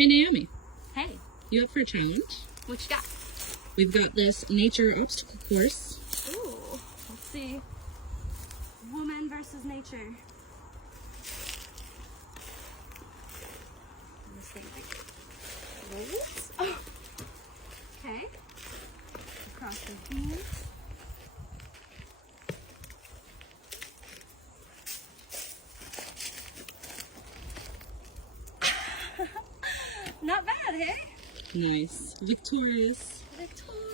Hey Naomi, Hey, you up for a challenge? what you got? We've got this nature obstacle course. Ooh, let's see. Woman versus nature. This thing like rolls. Oh. Okay. Across the hands. Not bad, hey? Nice. Victorious. Victoria.